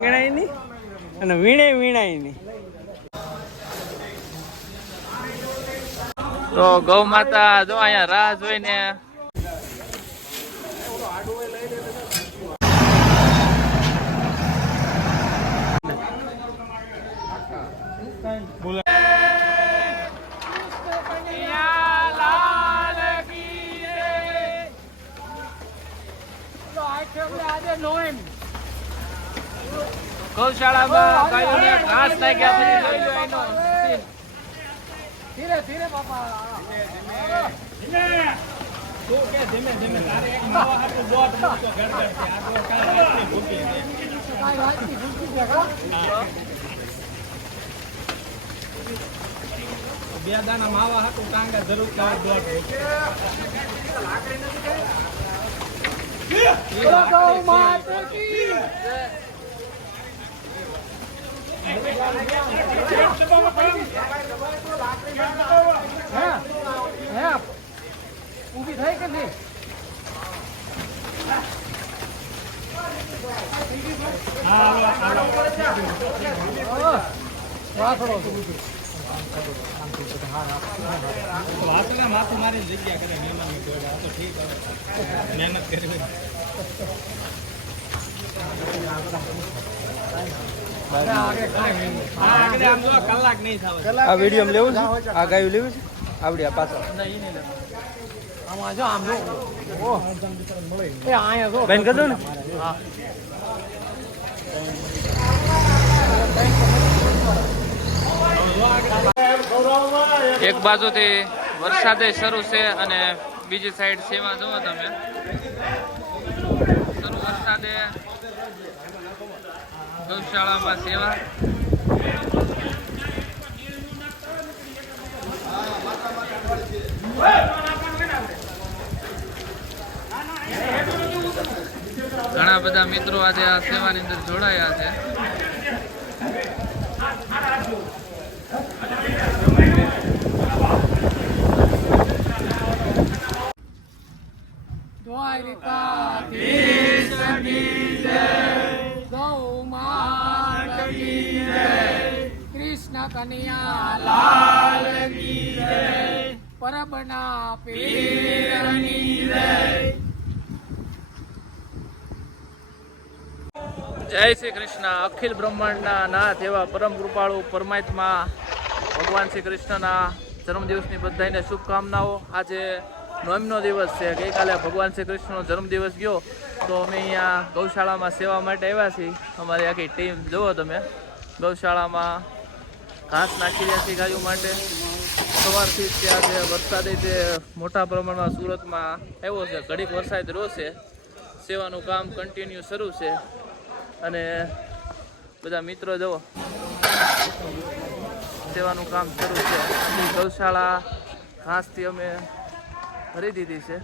વીણાય નહીં અને વીણે વીણાયની તો ગૌ માતા જો અહીંયા રાહ જોઈને ગૌશાળામાં ગાયોને ઘાસ નાખ્યા પછી જોઈ લો એનો scene. ધીરે ધીરે બાપા. કાંઈ વાતની ભૂલથી ભેગા બે દાણા માવા હતું કાંગે જરૂર તાર દોઢ બોલો ગૌ માતા કી હે હે ઊભી થઈ કે નહીં હા, વાસણો છે. વાસણા માથું મારી જગ્યા કરે મહેમાન આ તો ઠીક હવે મહેનત કરી આગળ કાંઈ નહીં. હા આગળ આમ જો કલાક નહીં થાવ આ વીડિયો લેવું છે? આ ગાયું લેવું છે? આવડી આ પાછળ. બેન કરજો ને. એક બાજુથી વરસાદે શરૂ છે અને બીજી સાઈડ સેવા જુઓ તમે. શરૂ વરસાદે ગૌશાળામાં સેવા ઘણા બધા મિત્રો આજે આ સેવાની અંદર જોડાયા છે જય. કૃષ્ણ કનૈયા લાલ કી જય. પરબના પીરની જય જય શ્રી કૃષ્ણ. અખિલ બ્રહ્માંડના નાથ એવા પરમ કૃપાળુ પરમાત્મા ભગવાન શ્રી કૃષ્ણના જન્મદિવસની બધાને શુભકામનાઓ. આજે નવમનો દિવસ છે. ગઈકાલે ભગવાન શ્રી કૃષ્ણનો જન્મદિવસ ગયો. તો અમે અહીંયા ગૌશાળામાં સેવા માટે આવ્યા છીએ. અમારી આખી ટીમ જુઓ તમે. ગૌશાળામાં ઘાસ નાખી રહ્યા છે ગાયો માટે. સવારથી જ ત્યાં જે વરસાદે જે મોટા પ્રમાણમાં સુરતમાં આવ્યો છે, ઘડીક વરસાદ રહ્યો છે. સેવાનું કામ કન્ટિન્યુ શરૂ છે. અને બધા મિત્રો જુઓ. સેવાનું કામ શરૂ છે. ગૌશાળા ઘાસથી અમે ભરી દીધી છે.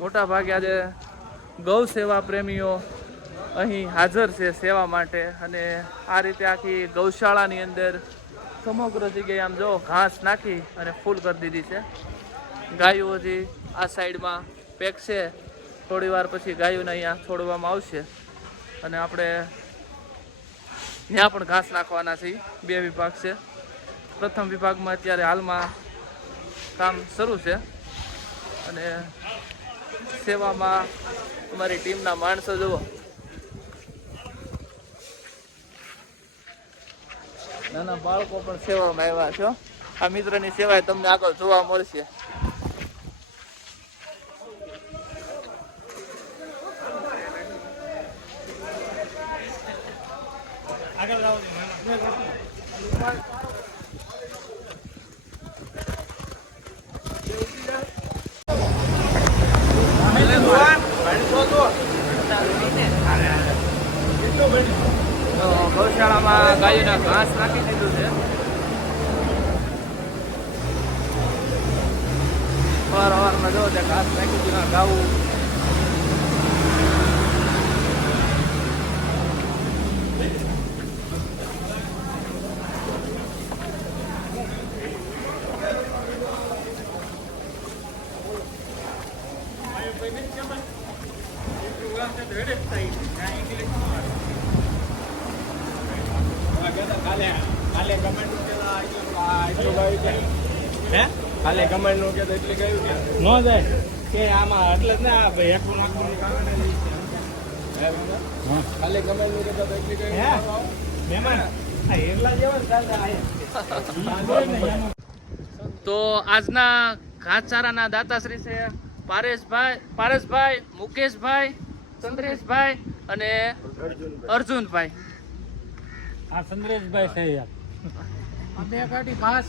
મોટા ભાગે આજે ગૌ સેવા પ્રેમીઓ અહીં હાજર છે સેવા માટે અને આ રીતે આખી ગૌશાળાની અંદર સમગ્ર જગ્યાએ આમ જો ઘાસ નાખી અને ફૂલ કરી દીધી છે. ગાયો હજી આ સાઈડમાં પેક છે થોડી વાર પછી ગાયોને અહીંયા છોડવામાં આવશે. અને આપણે ત્યાં પણ ઘાસ નાખવાના છે. બે વિભાગ છે. પ્રથમ વિભાગમાં અત્યારે હાલમાં કામ શરૂ છે. અને સેવામાં અમારી ટીમના માણસો જુઓ. નાના બાળકો પણ સેવામાં આવ્યા છે. આ મિત્રની સેવા તમને આગળ જોવા મળશે આગળ Ayo, ini siapa? Ini ulang, saya dari desa ini. Nah, ini lagi કાલે કમેન્ટનું એટલું આ કે હે? કાલે કમેન્ટનું કહેતા એટલે ગાયું કે નો જાય. કે આમાં એટલે જ ને આ ભાઈ એકલું નાખવાનું કામ ને કાલે કમેન્ટનું ગાયું મહેમાન. આ એટલા જેવા ચાલતા આયા તો આજના ઘાસચારાના દાતાશ્રી છે પારેશભાઈ પારેશભાઈ મુકેશભાઈ ચંદ્રેશભાઈ અને અર્જુનભાઈ. આ સંદ્રેશભાઈ આ બે ગાડી ઘાસ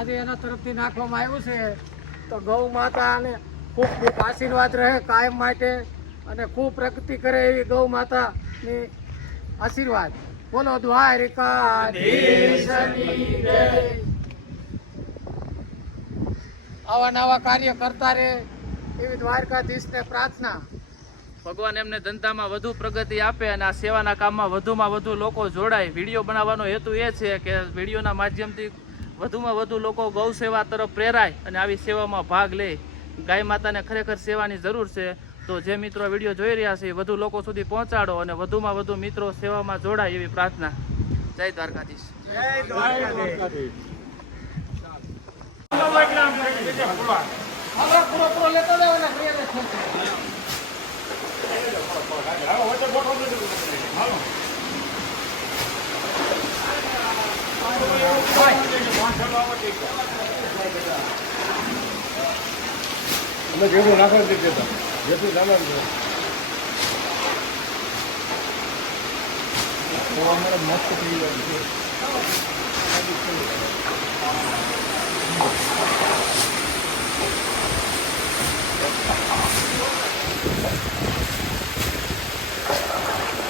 આજે એના તરફથી નાખવામાં આવ્યું છે. તો ગૌ માતાને ખૂબ ખૂબ આશીર્વાદ રહે કાયમ માટે અને ખૂબ પ્રગતિ કરે એવી ગૌ માતાની આશીર્વાદ. બોલો દ્વારિકા આવા નવા કાર્ય કરતા રહે એવી દ્વારકાધીશને પ્રાર્થના. ભગવાન એમને ધંધામાં વધુ પ્રગતિ આપે અને આ સેવાના કામમાં વધુમાં વધુ લોકો જોડાય. વીડિયો બનાવવાનો હેતુ એ છે કે વિડીયોના માધ્યમથી વધુમાં વધુ લોકો ગૌ સેવા તરફ પ્રેરાય અને આવી સેવામાં ભાગ લે. ગાય માતાને ખરેખર સેવાની જરૂર છે. તો જે મિત્રો વીડિયો જોઈ રહ્યા છે વધુ લોકો સુધી પહોંચાડો અને વધુમાં વધુ મિત્રો સેવામાં જોડાય એવી પ્રાર્થના. જય દ્વારકાધીશ. જય પૂરો અમે જેવું નાખવા નથી દેતા જેટલું સામાન છે તો મસ્ત થઈ જાય છે よし。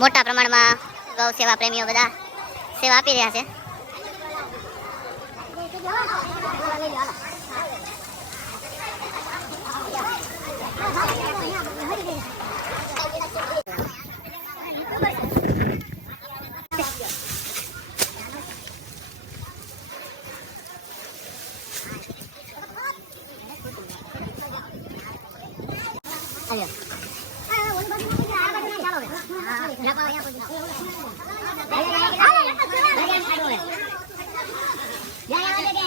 મોટા પ્રમાણમાં ગૌ સેવા પ્રેમીઓ બધા સેવા આપી રહ્યા છે. 不要不要！来来来，来来来，来来来！不要不要！